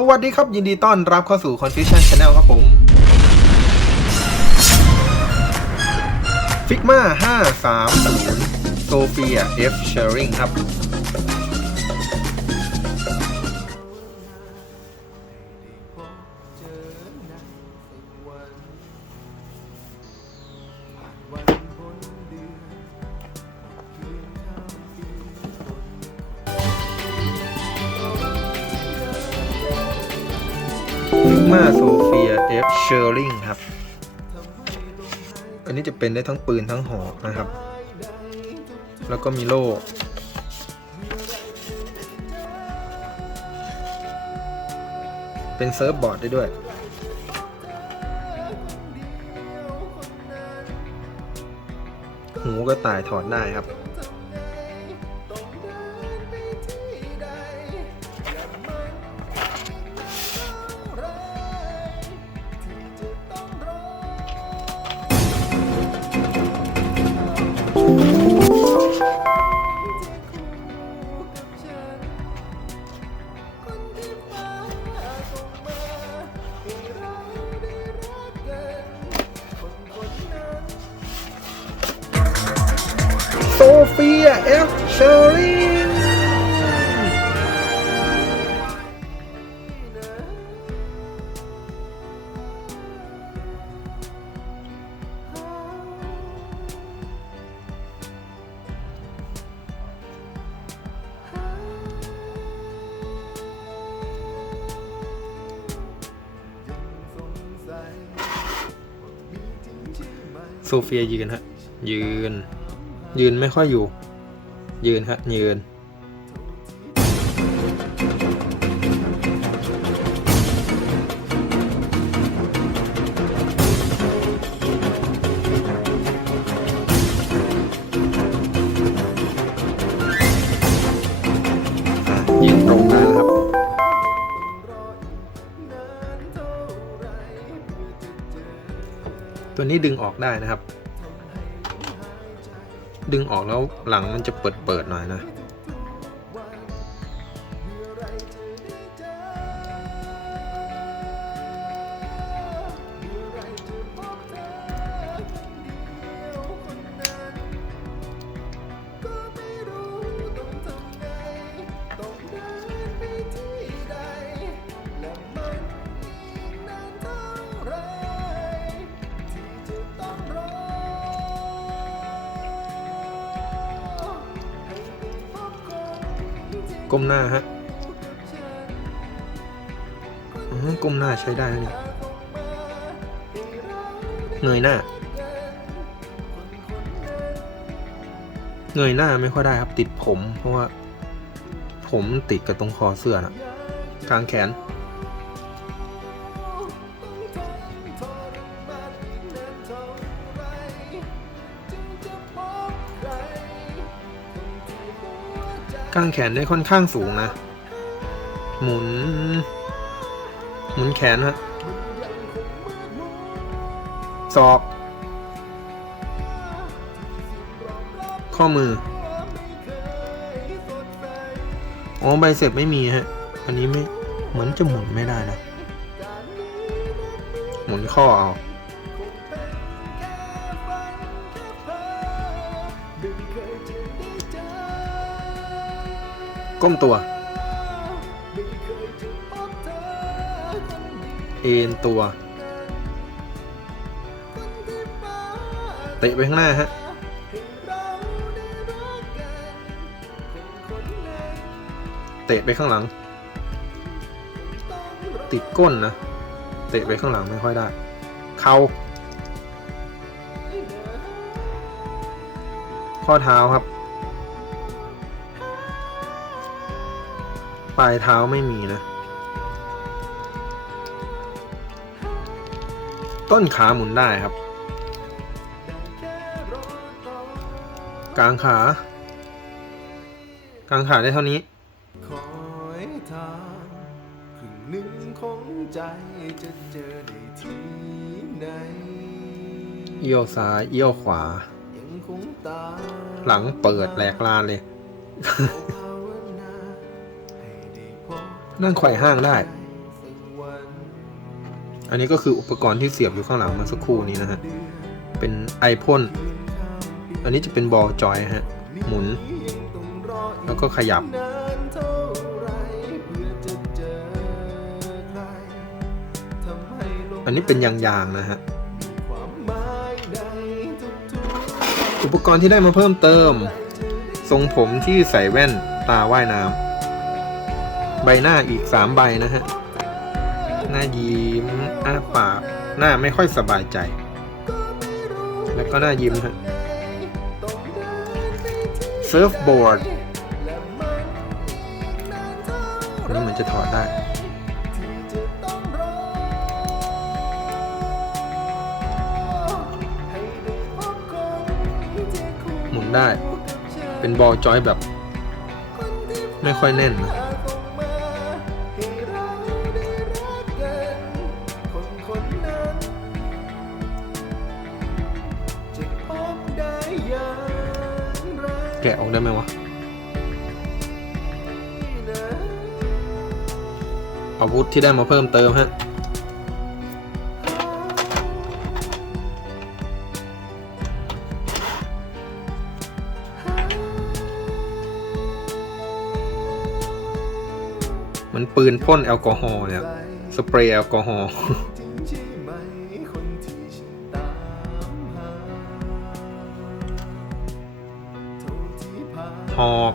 สวัสดีครับ ยินดีต้อนรับเข้าสู่ Confusion Channel ครับผม Figma 530 Sophia F Sharing ครับ Sophia F Sharing ครับ อันนี้จะเป็นได้ทั้งปืนทั้งหอกนะครับ แล้วก็มีโล่เป็นเซิร์ฟบอร์ดได้ด้วย หูก็ตายถอดได้ครับ เฟียเอฟเชอริงโซเฟียยืนฮะ ยืน ยืนไม่ค่อยอยู่ ยืนฮะยืนยิงตรงได้แล้วครับ ตัวนี้ดึงออกได้นะครับ ดึงออกแล้วหลังมันจะเปิดเปิดๆหน่อยนะ ก้มหน้าฮะก้มหน้าใช้ได้นะเนี่ยเงยหน้า เงยหน้าไม่ค่อยได้ครับติดผม เพราะว่า ผมติดกับตรงคอเสื้อนะกลางแขน กางแขนได้ค่อนข้างสูงนะ หมุน หมุนแขนฮะศอก ข้อมือ อ๋อใบเสร็จไม่มีฮะ อันนี้ไม่ เหมือนจะหมุนไม่ได้นะ หมุนข้อเอา ก้มตัว เอ็นตัว เตะไปข้างหน้าฮะ เตะไปข้างหลัง ติดก้นนะ เตะไปข้างหลังไม่ค่อยได้ เข่าข้อเท้าครับ ปลายเท้าไม่มีนะ ต้นขาหมุนได้ครับ กลางขา กลางขาได้เท่านี้คอยทางครึ่งหนึ่งของใจจะเจอได้ที่ไหนเอี้ยวซ้ายเอี้ยวขวายังคงตามหลังเปิดแหลกลานเลยภาว นั่งไขว่ห้างได้ อันนี้ก็คืออุปกรณ์ที่เสียบอยู่ข้างหลังมาสักครู่นี้นะฮะ เป็นไอพ่น อันนี้จะเป็นบอลจอยฮะ หมุน แล้วก็ขยับ อันนี้เป็นยางๆนะฮะอุปกรณ์ที่ได้มาเพิ่มเติม ทรงผมที่ใส่แว่นตาว่ายน้ำ บหน้าอีก3ใบนะฮะ หน้ายิ้มอ้าปาก หน้าไม่ค่อยสบายใจ แล้วก็หน้ายิ้มฮะเซิร์ฟบอร์ดนนี้เหมือนจะถอดได้ หมุนได้ เป็นบอลจอยแบบ ไม่ค่อยแน่นนะ แกะออกได้ไหมวะ อาวุธที่ได้มาเพิ่มเติมฮะ มันปืนพ่นแอลกอฮอล์เนี่ย สเปรย์แอลกอฮอล์ ออก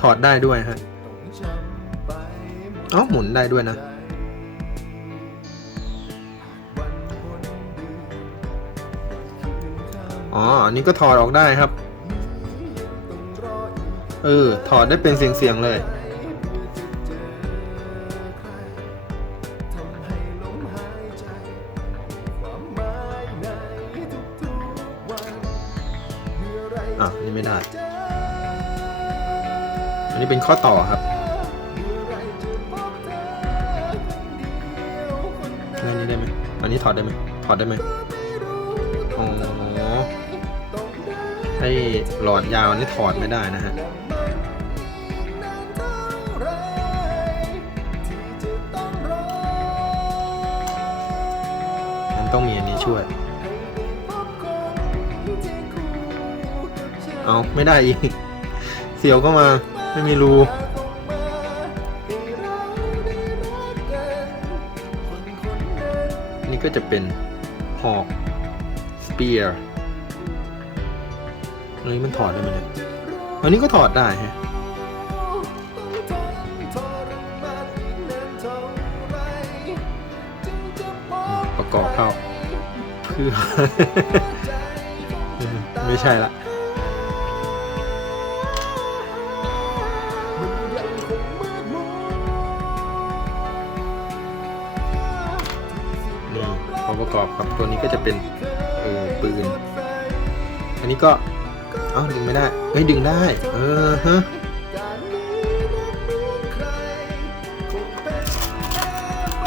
ถอดได้ด้วยฮะอ๋อหมุนได้ด้วยนะ อ๋อ อันนี้ก็ถอดออกได้ครับ เออ ถอดได้เป็นเสียงๆเลย อะนี่ไม่ได้ อันนี้เป็นข้อต่อครับอันนี้ได้ไหมอันนี้ถอดได้ไหมถอดได้ไหมอ๋อให้หลอดยาวนนี้ถอดไม่ได้นะฮะมันต้องมีอันนี้ช่วย เอาไม่ได้อีก เสียวเข้ามาไม่มีรูนนี้ก็จะเป็นหอกสเปียร์อันนี้มันถอดได้ไหมเนี่ยอันนี้ก็ถอดได้ฮะประกอบเข้าเพื่อไม่ใช่ละ พอประกอบกับตัวนี้ก็จะเป็นเออปืน อันนี้ก็เอ้าดึงไม่ได้เฮ้ยดึงได้ เออฮะ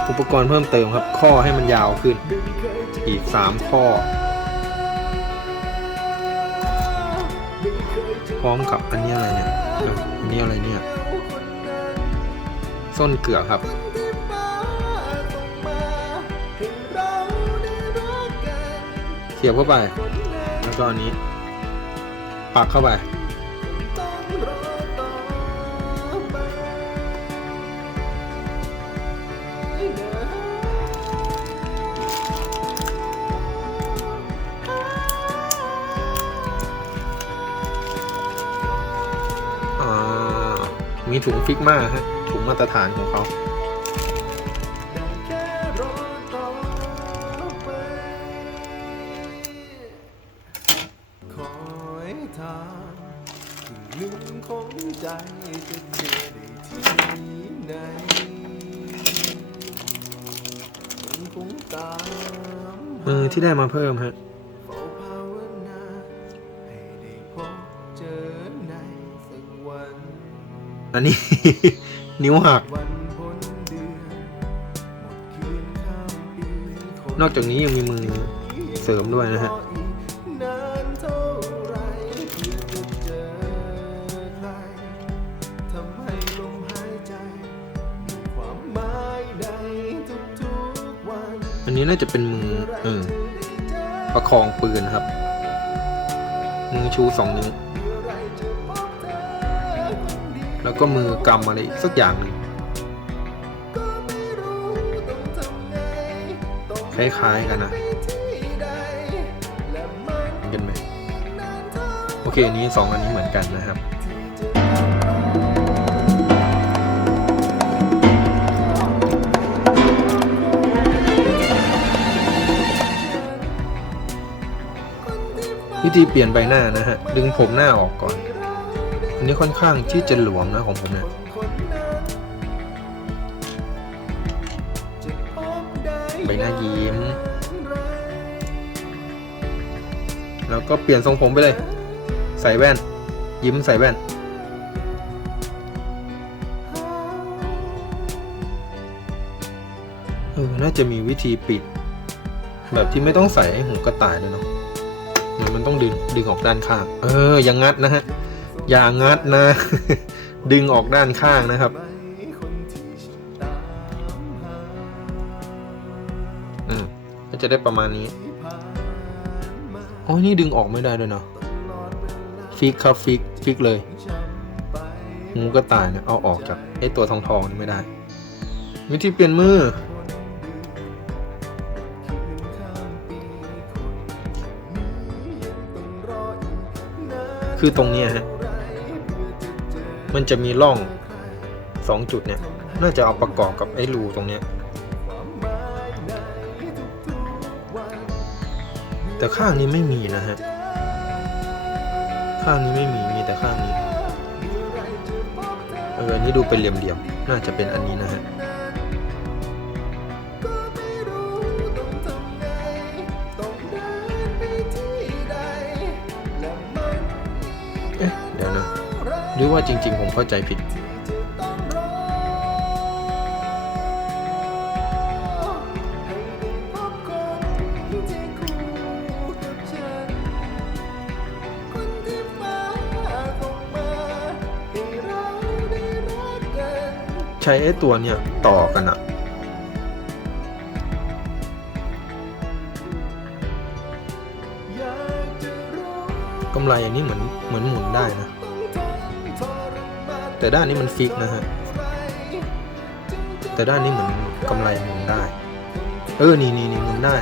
อุปกรณ์เพิ่มเติมครับ ข้อให้มันยาวขึ้น อีก 3 ข้อ พร้อมกับอันนี้อะไรเนี่ยอันนี้อะไรเนี่ย ส้นเกลือครับ สียบเข้าไป แล้วก็อันนี้ ปักเข้าไปอมีถุงฟิกมาฮะถุงมาตรฐานของเขา มเออที่ได้มาเพิ่มฮะเฝ้าภาวนาให้ได้พบเจอในสักวันอันนี้ นิ้วหักวันพ้นเดือนหมดคืนข้ามปีคนนอกจากนี้ยังมีมือเสริมด้วยนะฮะ นนี้น่าจะเป็นมือเออประคองปืนครับ มือชูสองนิ้วแล้วก็มือกำอะไรสักอย่างหนึ่งคล้ายๆกันนะเหมือนกันไหมโอเคอันนี้สองอันนี้เหมือนกันนะครับ ธีเปลี่ยนใบหน้านะฮะ ดึงผมหน้าออกก่อน อันนี้ค่อนข้างที่จะหลวมนะของผมเนี่ยใบหน้ายิ้ม แล้วก็เปลี่ยนทรงผมไปเลย ใส่แว่น ยิ้มใส่แว่น เออ น่าจะมีวิธีปิด แบบที่ไม่ต้องใส่ไอ้หูกระต่ายเลยเนาะ เหมือนมันต้องดึงดึงออกด้านข้าง เอออย่างงัดนะฮะอย่างงัดนะ ดึงออกด้านข้างนะครับอืมก็จะได้ประมาณนี้โอ้ยนี่ดึงออกไม่ได้ด้วยเนาะฟิกครับฟิกฟิกเลยงูกระต่ายเนี่ยเอาออกจากไอตัวทองทองนี่ไม่ได้ วิธีเปลี่ยนมือ คือตรงนี้ฮะ มันจะมีร่องสองจุดเนี่ย น่าจะเอาประกอบกับไอ้รูตรงเนี้ยแต่ข้างนี้ไม่มีนะฮะ ข้างนี้ไม่มี มีแต่ข้างนี้ เออ อันนี้ดูเป็นเหลี่ยมๆ น่าจะเป็นอันนี้นะฮะ หรือว่าจริง ๆ ผมเข้าใจผิด ใช้ไอ้ตัวเนี่ย ต่อกันอะกำไรอันนี้เหมือนเหมือนหมุนได้นะ แต่ด้านนี้มันฟิกนะฮะ แต่ด้านนี้เหมือนกำไรหมุนได้ เออ นี่นี่นี่หมุนได้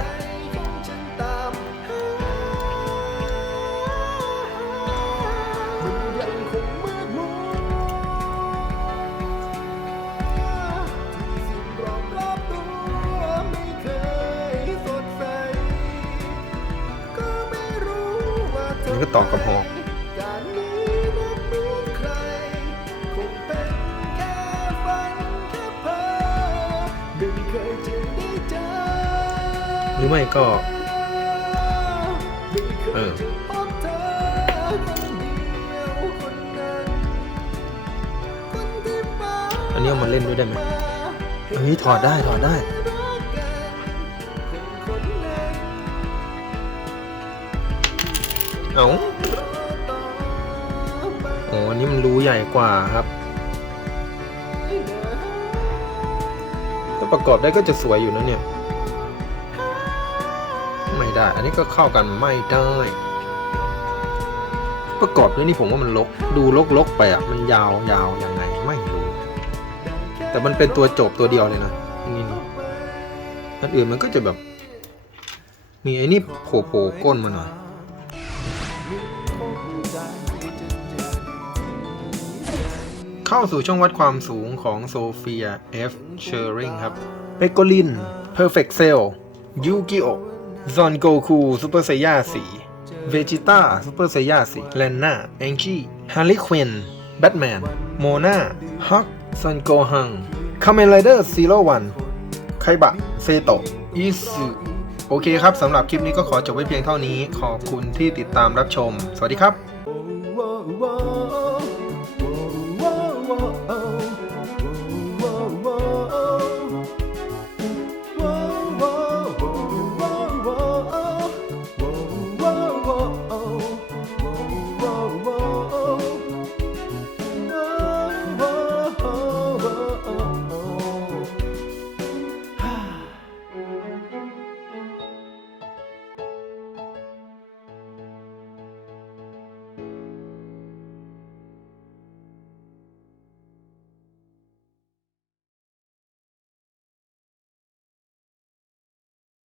นี่ก็ต่อกับหอก ไม่ก็ เออ อันนี้เอามาเล่นด้วยได้ไหมอันนี้ถอดได้ถอดได้ เอาโอ้อันนี้มันรูใหญ่กว่าครับ ถ้าประกอบได้ก็จะสวยอยู่นะเนี่ย ไม่ได้ อันนี้ก็เข้ากันไม่ได้ ประกอบด้วยนี่ผมว่ามันลก ดูลกๆไปอะ มันยาวยาวยังไงไม่รู้ แต่มันเป็นตัวจบตัวเดียวเลยนะนี่นี่อันอื่นมันก็จะแบบ มีไอ้นี่โผล่ๆก้นมาหน่อยเข้าสู่ช่องวัดความสูงของโซเฟีย F. s h e r i n g ครับเปโกลิน Perfect Cell ยูกิโอ ซอนโกคูซูเปอร์ไซย่าสีเวจิต้าซูเปอร์ไซย่าสีแลนนาแองจี้ฮาร์ลีควินแบทแมนโมนาฮักซอนโกฮังคาเมนไรเดอร์ซีโร่วันไคบะเซโตะอิสึโอเคครับสำหรับคลิปนี้ก็ขอจบไว้เพียงเท่านี้ ขอบคุณที่ติดตามรับชม สวัสดีครับ